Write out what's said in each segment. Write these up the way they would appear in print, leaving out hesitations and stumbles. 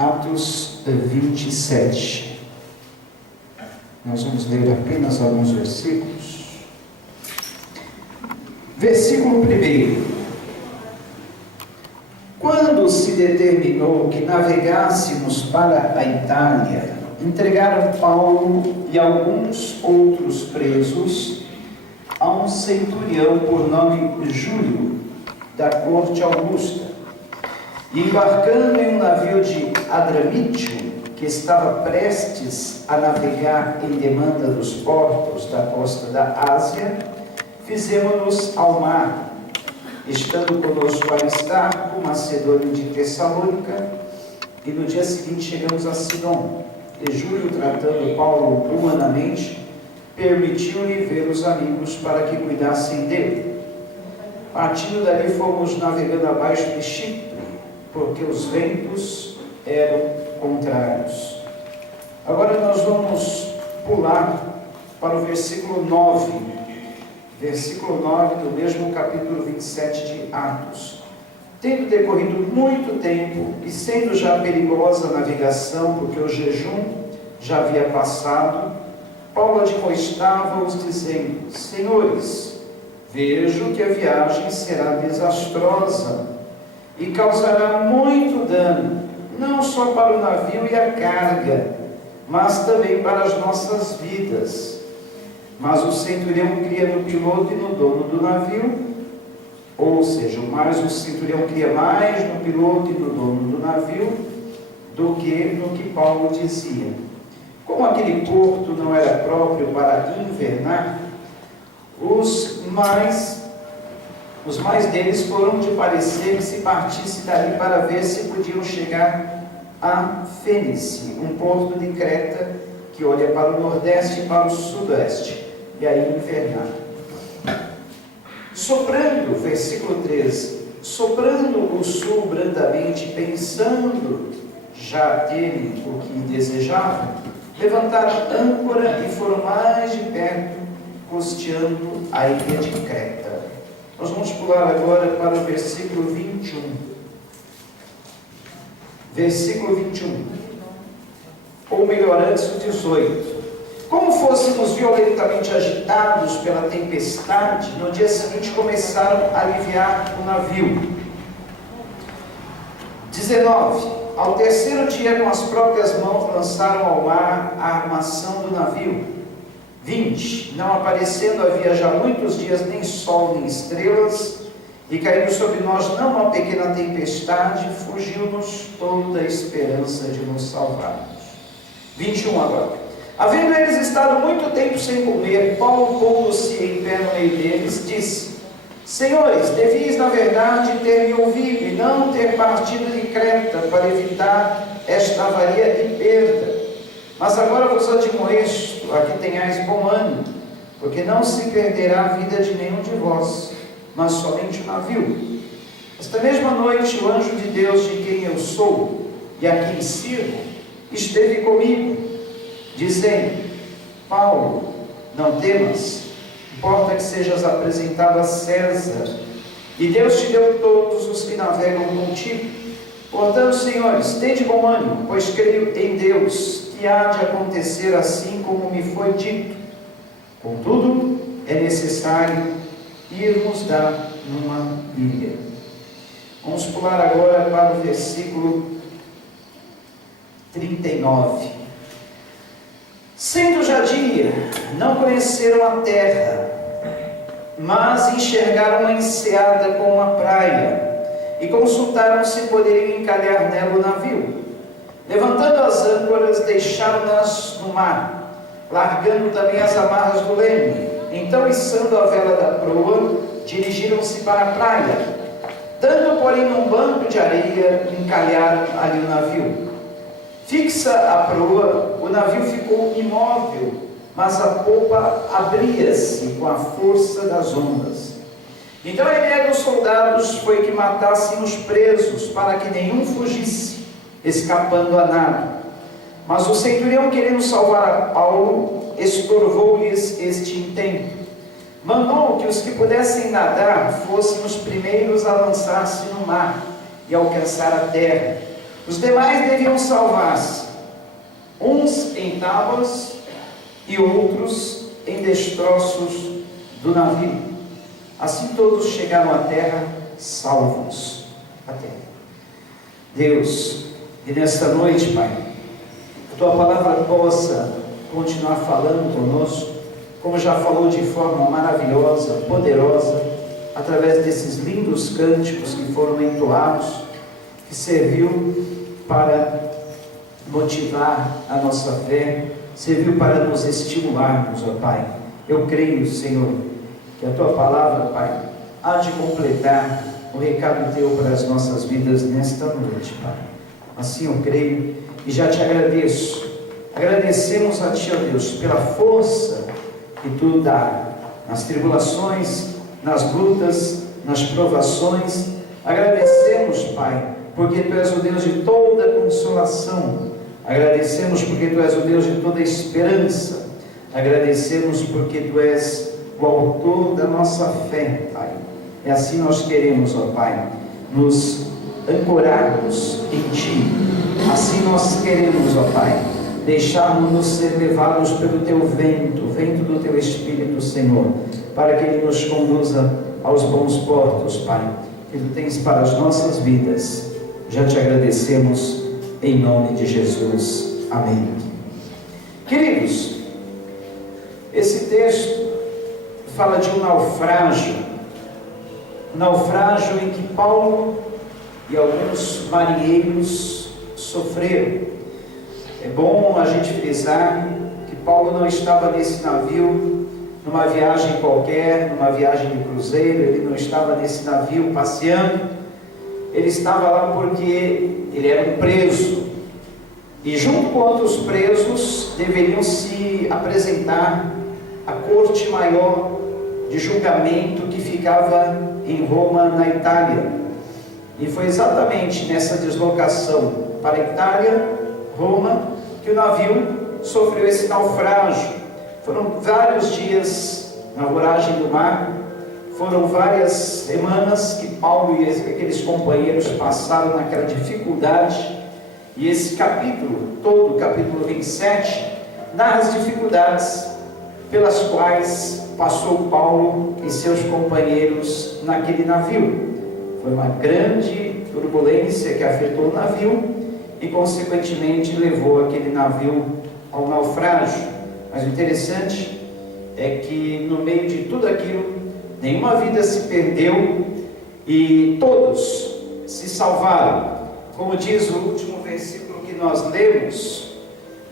Atos 27. Nós vamos ler apenas alguns versículos. Versículo 1. Quando se determinou que navegássemos para a Itália, entregaram Paulo e alguns outros presos a um centurião por nome Júlio, da corte Augusta. E embarcando em um navio de Adramítio, que estava prestes a navegar em demanda dos portos da costa da Ásia, fizemos-nos ao mar, estando conosco Aristarco, macedônio de Tessalônica, e no dia seguinte chegamos a Sidom. E Júlio, tratando Paulo humanamente, permitiu-lhe ver os amigos para que cuidassem dele. Partindo dali, fomos navegando abaixo de Chipre, porque os ventos eram contrários. Agora nós vamos pular para o versículo 9. Versículo 9 do mesmo capítulo 27 de Atos. Tendo decorrido muito tempo, e sendo já perigosa a navegação, porque o jejum já havia passado, Paulo admoestava-os, dizendo: Senhores, vejo que a viagem será desastrosa e causará muito dano, não só para o navio e a carga, mas também para as nossas vidas. Mas o centurião cria no piloto e no dono do navio, ou seja, o centurião cria mais no piloto e no dono do navio do que no que Paulo dizia. Como aquele porto não era próprio para invernar, os mais deles foram de parecer que se partisse dali para ver se podiam chegar a Fênice, um porto de Creta que olha para o nordeste e para o sudoeste, e aí invernar. Soprando, versículo 13, soprando o sul brandamente, pensando já terem o que desejavam, levantaram âncora e foram mais de perto, costeando a ilha de Creta. Nós vamos pular agora para o versículo 21. Versículo 21. Ou melhor, antes o 18. Como fôssemos violentamente agitados pela tempestade, no dia seguinte começaram a aliviar o navio. 19. Ao terceiro dia, com as próprias mãos, lançaram ao mar a armação do navio. 20. Não aparecendo havia já muitos dias nem sol nem estrelas, e caindo sobre nós não uma pequena tempestade, fugiu-nos toda a esperança de nos salvarmos. 21 agora. Havendo eles estado muito tempo sem comer, Paulo, pondo-se em pé no meio deles, disse: Senhores, devias na verdade ter me ouvido e não ter partido de Creta para evitar esta avaria e perda. Mas agora vos admoesto a que tenhais bom ânimo, porque não se perderá a vida de nenhum de vós, mas somente o navio. Esta mesma noite o anjo de Deus, de quem eu sou e a quem sirvo, esteve comigo, dizendo: Paulo, não temas, importa que sejas apresentado a César, e Deus te deu todos os que navegam contigo. Portanto, senhores, tende bom ânimo, pois creio em Deus, que há de acontecer assim como me foi dito. Contudo, é necessário irmos dar numa ilha. Vamos pular agora para o versículo 39. Sendo já dia, não conheceram a terra, mas enxergaram uma enseada com uma praia, e consultaram se poderiam encalhar nela o navio. Levantando as âncoras, deixaram-nas no mar, largando também as amarras do leme. Então, içando a vela da proa, dirigiram-se para a praia. Dando, porém, num banco de areia, encalharam ali o navio. Fixa a proa, o navio ficou imóvel, mas a popa abria-se com a força das ondas. Então a ideia dos soldados foi que matassem os presos, para que nenhum fugisse, escapando a nada. Mas o centurião, querendo salvar a Paulo, estorvou-lhes este intento. Mandou que os que pudessem nadar fossem os primeiros a lançar-se no mar e alcançar a terra, Os demais deviam salvar-se, uns em tábuas e outros em destroços do navio. Assim todos chegaram à terra salvos. A terra. Deus, e nesta noite, Pai, que Tua palavra possa continuar falando conosco, como já falou de forma maravilhosa, poderosa, através desses lindos cânticos que foram entoados, que serviu para motivar a nossa fé, serviu para nos estimularmos, ó Pai. Eu creio, Senhor, que a Tua palavra, Pai, há de completar o recado Teu para as nossas vidas nesta noite, Pai. Assim eu creio e já Te agradeço. Agradecemos a Ti, ó Deus, pela força que Tu dá nas tribulações, nas lutas, nas provações. Agradecemos, Pai, porque Tu és o Deus de toda consolação. Agradecemos porque Tu és o Deus de toda esperança. Agradecemos porque Tu és o autor da nossa fé, Pai. E assim nós queremos, ó Pai, nos ancorarmos em Ti. Assim nós queremos, ó Pai, deixarmos-nos ser levados pelo Teu vento, o vento do Teu Espírito, Senhor, para que Ele nos conduza aos bons portos, Pai, que Tu tens para as nossas vidas. Já Te agradecemos em nome de Jesus. Amém. Queridos, esse texto fala de um naufrágio em que Paulo e alguns marinheiros sofreram. É bom a gente frisar que Paulo não estava nesse navio numa viagem qualquer, numa viagem de cruzeiro. Ele não estava nesse navio passeando. Ele estava lá porque ele era um preso, e junto com outros presos deveriam se apresentar à corte maior de julgamento que ficava em Roma, na Itália. E foi exatamente nessa deslocação para a Itália, Roma, que o navio sofreu esse naufrágio. Foram vários dias na voragem do mar, foram várias semanas que Paulo e aqueles companheiros passaram naquela dificuldade. E esse capítulo, todo o capítulo 27, narra as dificuldades pelas quais passou Paulo e seus companheiros naquele navio. Foi uma grande turbulência que afetou o navio e, consequentemente, levou aquele navio ao naufrágio. Mas o interessante é que, no meio de tudo aquilo, nenhuma vida se perdeu e todos se salvaram. Como diz o último versículo que nós lemos,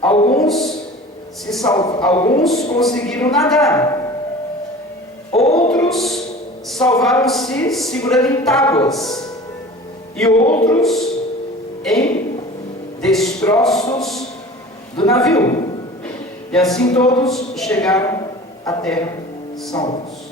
alguns conseguiram nadar, outros salvaram-se segurando em tábuas, e outros em destroços do navio. E assim todos chegaram à terra salvos.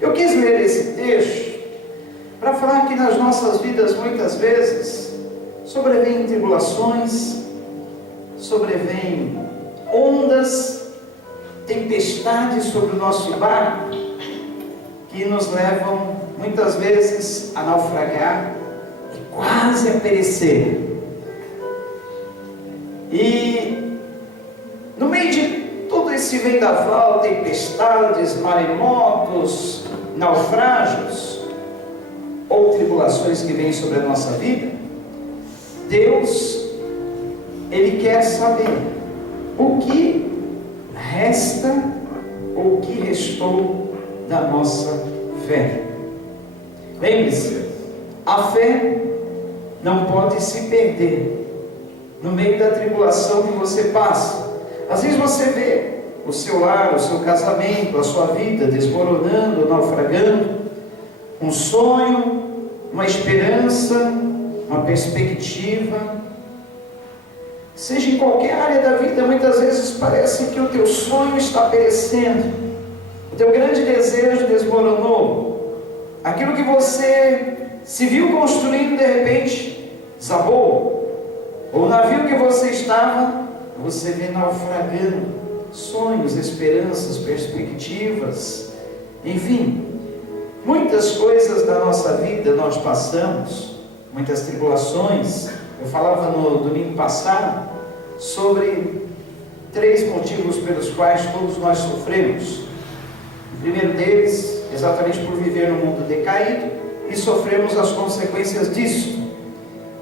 Eu quis ler esse texto para falar que nas nossas vidas muitas vezes sobrevêm tribulações, sobrevêm ondas, tempestades sobre o nosso barco, que nos levam muitas vezes a naufragar e quase a perecer. E no meio de todo esse vendaval, tempestades, maremotos, naufrágios ou tribulações que vêm sobre a nossa vida, Deus, Ele quer saber o que resta ou o que restou da nossa fé. Lembre-se, a fé não pode se perder no meio da tribulação que você passa. Às vezes você vê o seu lar, o seu casamento, a sua vida desmoronando, naufragando, um sonho, uma esperança, uma perspectiva. Seja em qualquer área da vida, muitas vezes parece que o teu sonho está perecendo, o teu grande desejo desmoronou, aquilo que você se viu construindo de repente desabou, ou o navio que você estava, você vê naufragando, sonhos, esperanças, perspectivas, enfim, muitas coisas da nossa vida nós passamos, muitas tribulações, Eu falava no domingo passado sobre 3 motivos pelos quais todos nós sofremos. O primeiro deles, exatamente por viver no mundo decaído e sofremos as consequências disso.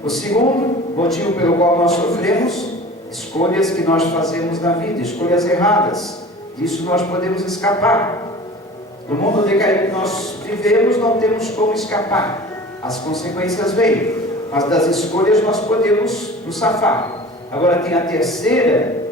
O segundo motivo pelo qual nós sofremos, escolhas que nós fazemos na vida, escolhas erradas. Disso nós podemos escapar. No mundo decaído que nós vivemos, não temos como escapar. As consequências vêm, mas das escolhas nós podemos nos safar. Agora tem a terceira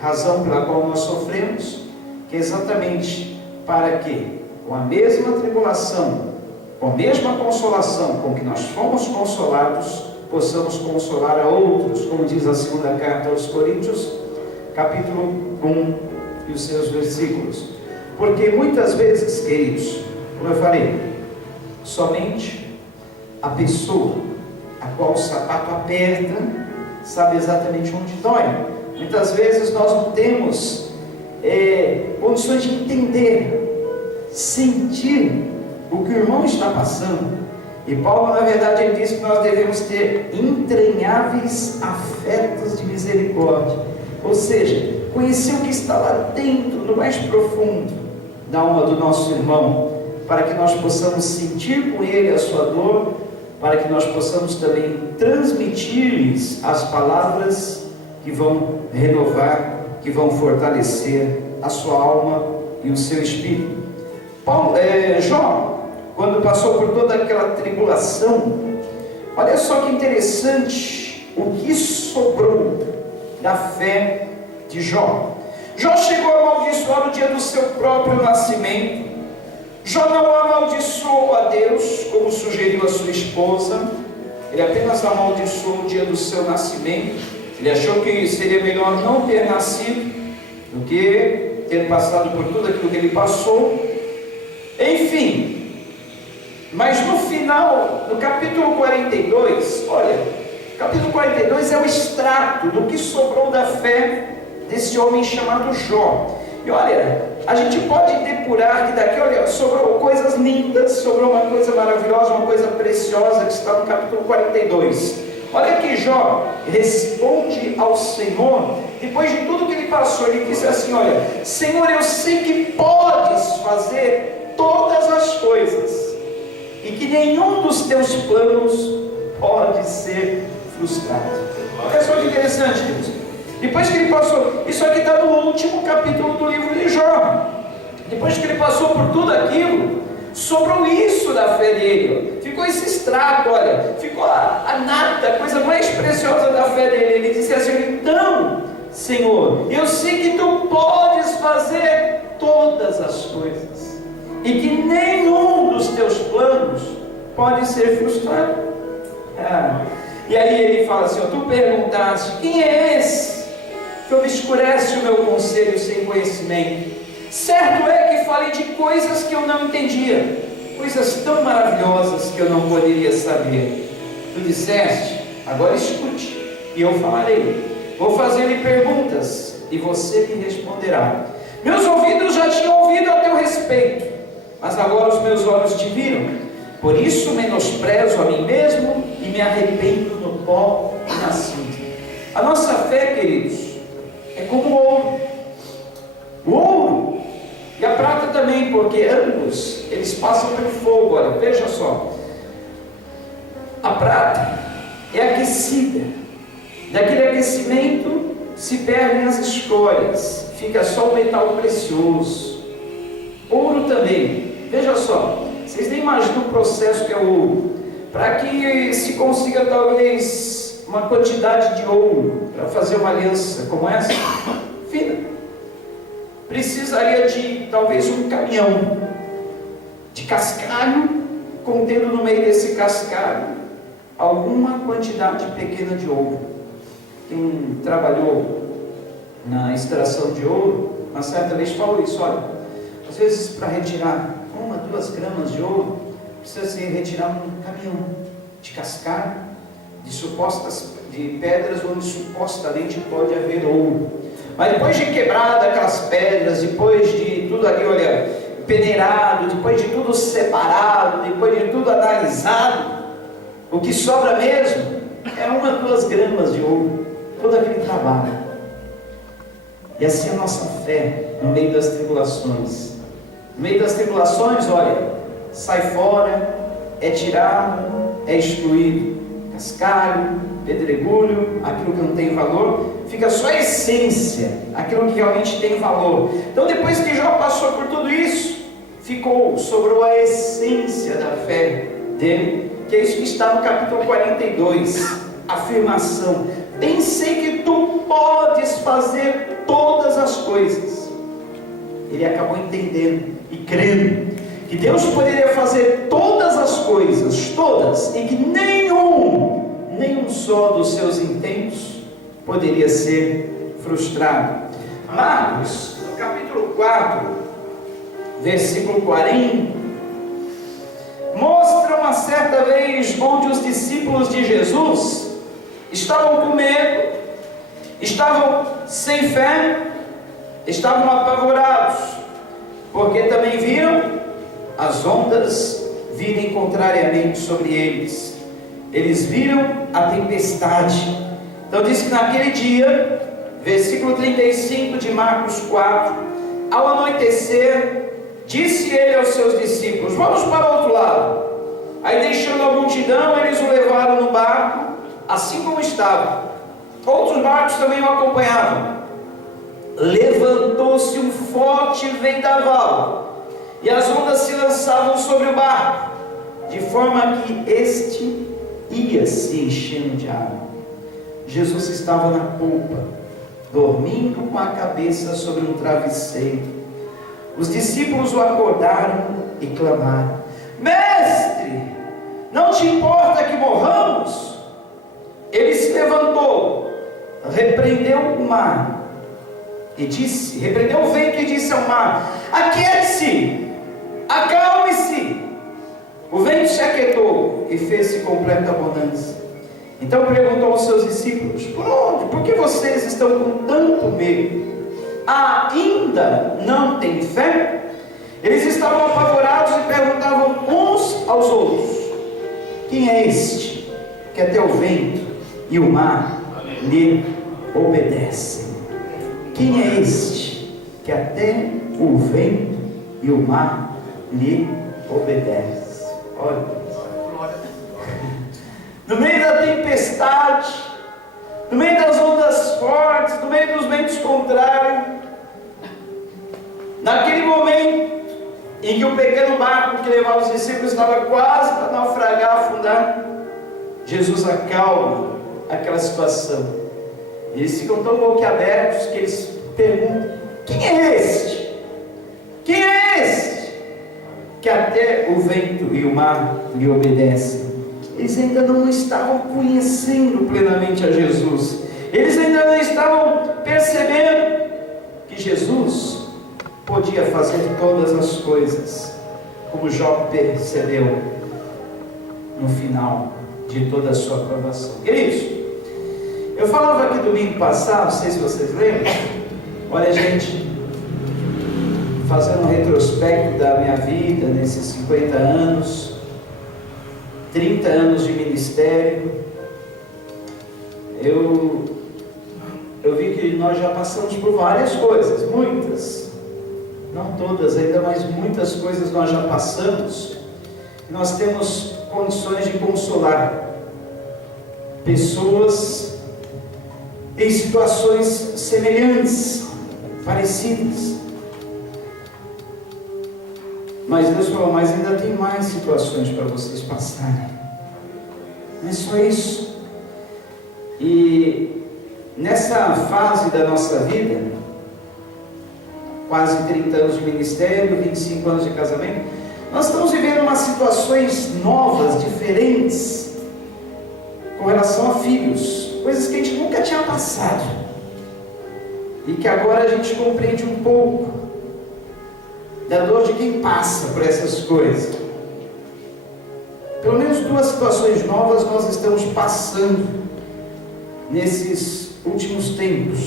razão pela qual nós sofremos, que é exatamente para que, com a mesma tribulação, com a mesma consolação com que nós fomos consolados, possamos consolar a outros, como diz a segunda carta aos Coríntios, capítulo 1 e os seus versículos. Porque muitas vezes, queridos, como eu falei, somente a pessoa a qual o sapato aperta sabe exatamente onde dói. Muitas vezes nós não temos condições de entender, sentir o que o irmão está passando. E Paulo, na verdade, ele diz que nós devemos ter entranháveis afetos de misericórdia, ou seja, conhecer o que está lá dentro, no mais profundo da alma do nosso irmão, para que nós possamos sentir com ele a sua dor, para que nós possamos também transmitir-lhes as palavras que vão renovar, que vão fortalecer a sua alma e o seu espírito. Jó, quando passou por toda aquela tribulação, olha só que interessante o que sobrou da fé de Jó. Jó chegou a amaldiçoar o dia do seu próprio nascimento. Jó não amaldiçoou a Deus, como sugeriu a sua esposa. Ele apenas amaldiçoou o dia do seu nascimento. Ele achou que seria melhor não ter nascido do que ter passado por tudo aquilo que ele passou. Enfim, mas no final, no capítulo 42, olha, capítulo 42 é o extrato do que sobrou da fé desse homem chamado Jó. E olha, a gente pode depurar que daqui, olha, sobrou coisas lindas, sobrou uma coisa maravilhosa, uma coisa preciosa que está no capítulo 42. Olha que Jó responde ao Senhor, depois de tudo que ele passou, ele disse assim: olha, Senhor, eu sei que podes fazer todas as coisas, e que nenhum dos teus planos pode ser frustrado. Olha só que interessante, Deus. Depois que ele passou, isso aqui está no último capítulo do livro de Jó. Depois que ele passou por tudo aquilo, sobrou isso da fé dele. Ficou esse extrato, olha, ficou a nata, a coisa mais preciosa da fé dele. Ele disse assim: então, Senhor, eu sei que tu podes fazer todas as coisas, e que nenhum dos teus planos pode ser frustrado. E aí ele fala assim: tu perguntaste, quem é esse que obscurece o meu conselho sem conhecimento? Certo é que falei de coisas que eu não entendia, coisas tão maravilhosas que eu não poderia saber. Tu disseste, agora escute, e eu falarei. Vou fazer-lhe perguntas, e você me responderá. Meus ouvidos já tinham ouvido a teu respeito, mas agora os meus olhos te viram. Por isso menosprezo a mim mesmo e me arrependo no pó e na cinza. A nossa fé, queridos, é como o ouro. O ouro e a prata também, porque ambos eles passam pelo fogo. Olha, veja só. A prata é aquecida. Daquele aquecimento se perdem as escórias, fica só o metal precioso. Ouro também. Veja só, vocês nem imaginam o processo que é o ouro. Para que se consiga talvez uma quantidade de ouro para fazer uma aliança como essa, fina, precisaria de talvez um caminhão de cascalho, contendo no meio desse cascalho alguma quantidade pequena de ouro. Quem trabalhou na extração de ouro, uma certa vez falou isso: olha, às vezes para retirar 1, 2 gramas de ouro, precisa se retirar um caminhão de cascalho, de pedras onde supostamente pode haver ouro. Mas depois de quebrada aquelas pedras, depois de tudo ali, olha, peneirado, depois de tudo separado, depois de tudo analisado, o que sobra mesmo é 1, gramas de ouro, todo aquele trabalho. E assim a nossa fé no meio das tribulações. No meio das tribulações, olha, sai fora, é tirado, é excluído. Cascalho, pedregulho, aquilo que não tem valor, fica só a essência, aquilo que realmente tem valor. Então depois que Jó passou por tudo isso, sobrou a essência da fé dele, que é isso que está no capítulo 42, afirmação: pensei que tu podes fazer todas as coisas. Ele acabou entendendo e crendo que Deus poderia fazer todas as coisas, todas, e que nenhum só dos seus intentos poderia ser frustrado. Marcos, no capítulo 4, versículo 40, mostra uma certa vez onde os discípulos de Jesus estavam com medo, estavam sem fé, estavam apavorados, porque também viram as ondas virem contrariamente sobre eles. Eles viram a tempestade. Então diz que naquele dia, versículo 35 de Marcos 4, ao anoitecer, disse ele aos seus discípulos: vamos para o outro lado. Aí, deixando a multidão, eles o levaram no barco, assim como estava. Outros barcos também o acompanhavam. Levantou-se um forte vendaval, e as ondas se lançavam sobre o barco, de forma que este ia se enchendo de água. Jesus estava na polpa, dormindo com a cabeça sobre um travesseiro. Os discípulos o acordaram e clamaram: Mestre, não te importa que morramos? Ele se levantou, repreendeu o mar e disse, repreendeu o vento e disse ao mar: aquiete-se, acalme-se. O vento se aquietou e fez-se completa bonança. Então perguntou aos seus discípulos: por onde? Por que vocês estão com tanto medo? Ainda não têm fé? Eles estavam apavorados e perguntavam uns aos outros: quem é este que até o vento e o mar lhe obedecem? Quem é este que até o vento e o mar lhe obedecem? Olha, no meio da tempestade, no meio das ondas fortes, no meio dos ventos contrários, naquele momento em que o pequeno barco que levava os discípulos estava quase para naufragar, afundar, Jesus acalma aquela situação. Eles ficam tão boquiabertos que eles perguntam: quem é este? Quem é este que até o vento e o mar lhe obedecem? Eles ainda não estavam conhecendo plenamente a Jesus. Eles ainda não estavam percebendo que Jesus podia fazer todas as coisas, como Jó percebeu no final de toda a sua provação. Queridos, eu falava aqui domingo passado, não sei se vocês lembram. Olha, gente, fazendo um retrospecto da minha vida nesses 50 anos, 30 anos de ministério, eu vi que nós já passamos por várias coisas, muitas, não todas ainda, mas muitas coisas nós já passamos. Nós temos condições de consolar pessoas em situações semelhantes, parecidas. Mas Deus falou: mas ainda tem mais situações para vocês passarem. Não é só isso. E nessa fase da nossa vida, quase 30 anos de ministério, 25 anos de casamento, nós estamos vivendo umas situações novas, diferentes, com relação a filhos, coisas que a gente nunca tinha passado, e que agora a gente compreende um pouco da dor de quem passa por essas coisas. Pelo menos duas situações novas nós estamos passando nesses últimos tempos,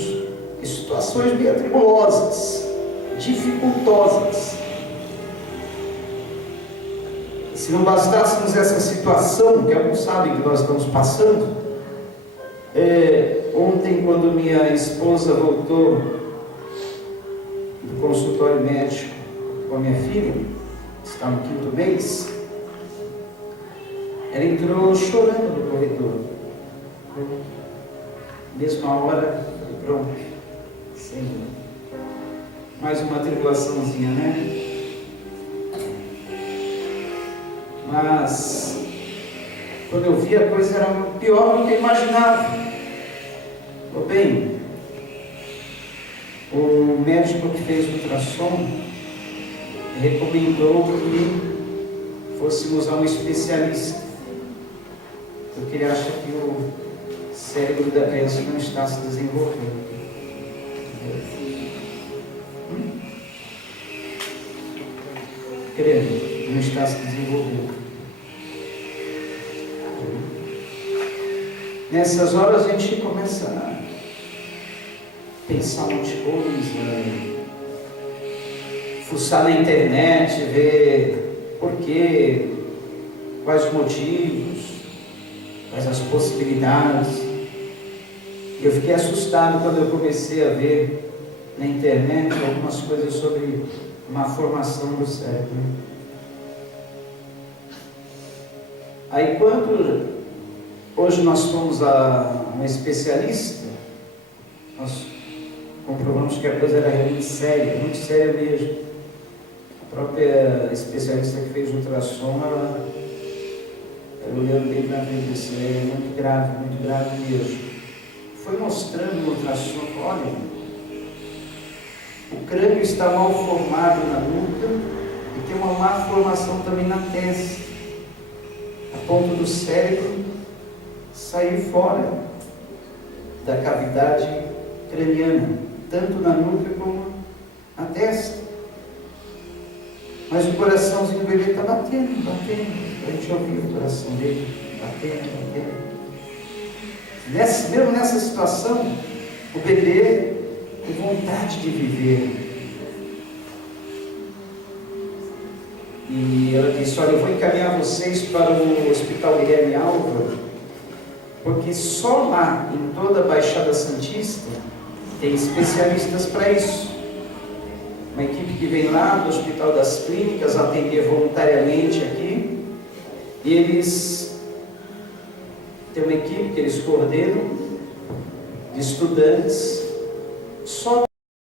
e situações bem atribulosas, dificultosas. Se não bastássemos essa situação, que alguns sabem que nós estamos passando, Ontem, quando minha esposa voltou do consultório médico com a minha filha, está no 5º mês, ela entrou chorando no corredor. Mesma hora, pronto, Senhor, mais uma tribulaçãozinha, né? Mas quando eu vi, a coisa era pior do que eu imaginava. Bem, o médico que fez o ultrassom recomendou que fôssemos a um especialista, porque ele acha que o cérebro da criança não está se desenvolvendo. Não está se desenvolvendo. Nessas horas a gente começa a pensar um monte de coisa, fuçar na internet, ver por quê, quais os motivos, quais as possibilidades. E eu fiquei assustado quando eu comecei a ver na internet algumas coisas sobre uma formação do cérebro. Aí quando hoje nós fomos a um especialista, nós comprovamos que a coisa era realmente séria, muito séria mesmo. A própria especialista que fez o ultrassom, ela olhando bem para mim e disse: é muito grave mesmo. Foi mostrando no ultrassom, olha, o crânio está mal formado na nuca e tem uma má formação também na testa, a ponto do cérebro sair fora da cavidade craniana, tanto na nuca como na testa. Mas o coraçãozinho do bebê está batendo. A gente ouviu o coração dele batendo. Mesmo nessa situação, o bebê tem vontade de viver. E ela disse: olha, eu vou encaminhar vocês para o Hospital Guilherme Álvaro, porque só lá, em toda a Baixada Santista, tem especialistas para isso. Uma equipe que vem lá do Hospital das Clínicas atender voluntariamente aqui, e eles têm uma equipe que eles coordenam de estudantes só